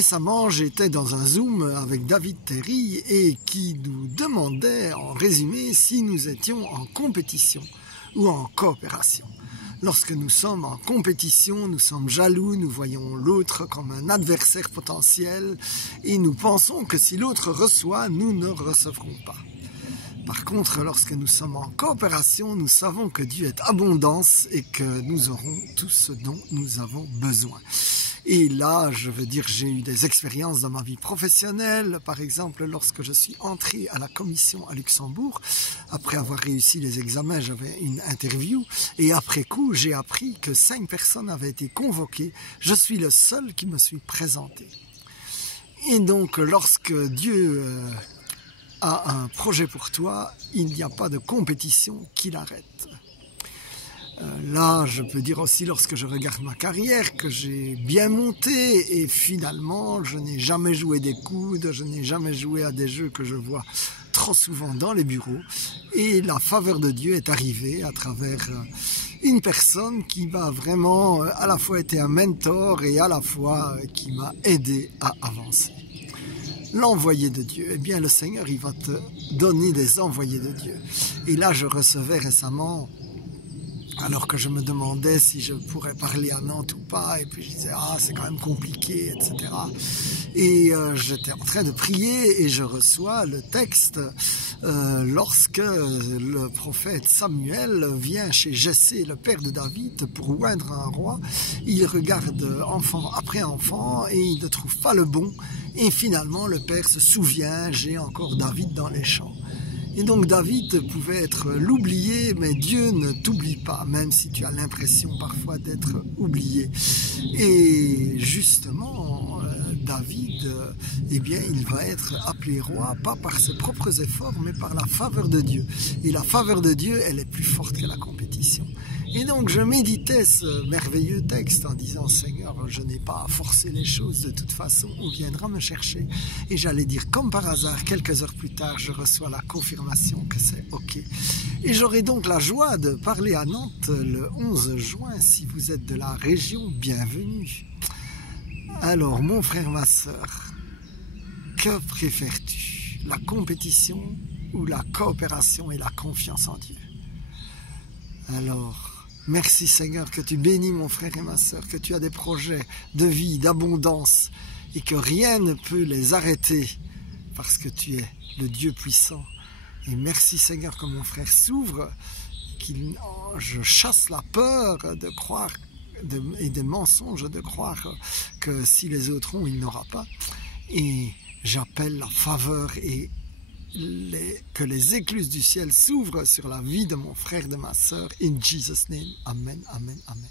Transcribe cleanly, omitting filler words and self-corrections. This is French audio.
récemment, j'étais dans un Zoom avec David Terry et qui nous demandait en résumé si nous étions en compétition ou en coopération. Lorsque nous sommes en compétition, nous sommes jaloux, nous voyons l'autre comme un adversaire potentiel et nous pensons que si l'autre reçoit, nous ne recevrons pas. Par contre, lorsque nous sommes en coopération, nous savons que Dieu est abondance et que nous aurons tout ce dont nous avons besoin. Et là, je veux dire, j'ai eu des expériences dans ma vie professionnelle. Par exemple, lorsque je suis entré à la commission à Luxembourg, après avoir réussi les examens, j'avais une interview. Et après coup, j'ai appris que 5 personnes avaient été convoquées. Je suis le seul qui me suis présenté. Et donc, lorsque Dieu a un projet pour toi, il n'y a pas de compétition qui l'arrête. Là, je peux dire aussi, lorsque je regarde ma carrière, que j'ai bien monté et finalement, je n'ai jamais joué des coudes, je n'ai jamais joué à des jeux que je vois trop souvent dans les bureaux. Et la faveur de Dieu est arrivée à travers une personne qui m'a vraiment à la fois été un mentor et à la fois qui m'a aidé à avancer. L'envoyé de Dieu, eh bien le Seigneur, il va te donner des envoyés de Dieu. Et là, je recevais récemment, alors que je me demandais si je pourrais parler à Nantes ou pas, et puis je disais, c'est quand même compliqué, etc. Et j'étais en train de prier et je reçois le texte lorsque le prophète Samuel vient chez Jessé, le père de David, pour oindre un roi. Il regarde enfant après enfant et il ne trouve pas le bon. Et finalement, le père se souvient, j'ai encore David dans les champs. Et donc David pouvait être l'oublié, mais Dieu ne t'oublie pas, même si tu as l'impression parfois d'être oublié. Et justement, David, eh bien, il va être appelé roi, pas par ses propres efforts, mais par la faveur de Dieu. Et la faveur de Dieu, elle est plus forte que la compétition. Et donc je méditais ce merveilleux texte en disant, Seigneur, je n'ai pas à forcer les choses, de toute façon, on viendra me chercher. Et j'allais dire, comme par hasard, quelques heures plus tard, je reçois la confirmation que c'est OK. Et j'aurai donc la joie de parler à Nantes le 11 juin, si vous êtes de la région, bienvenue. Alors, mon frère, ma sœur, que préfères-tu? La compétition ou la coopération et la confiance en Dieu? Alors, merci Seigneur que tu bénis mon frère et ma sœur, que tu as des projets de vie, d'abondance et que rien ne peut les arrêter parce que tu es le Dieu puissant. Et merci Seigneur que mon frère s'ouvre, je chasse la peur de croire et des mensonges de croire que si les autres ont, il n'aura pas. Et j'appelle la faveur et que les écluses du ciel s'ouvrent sur la vie de mon frère, de ma sœur. In Jesus' name, Amen, Amen, Amen.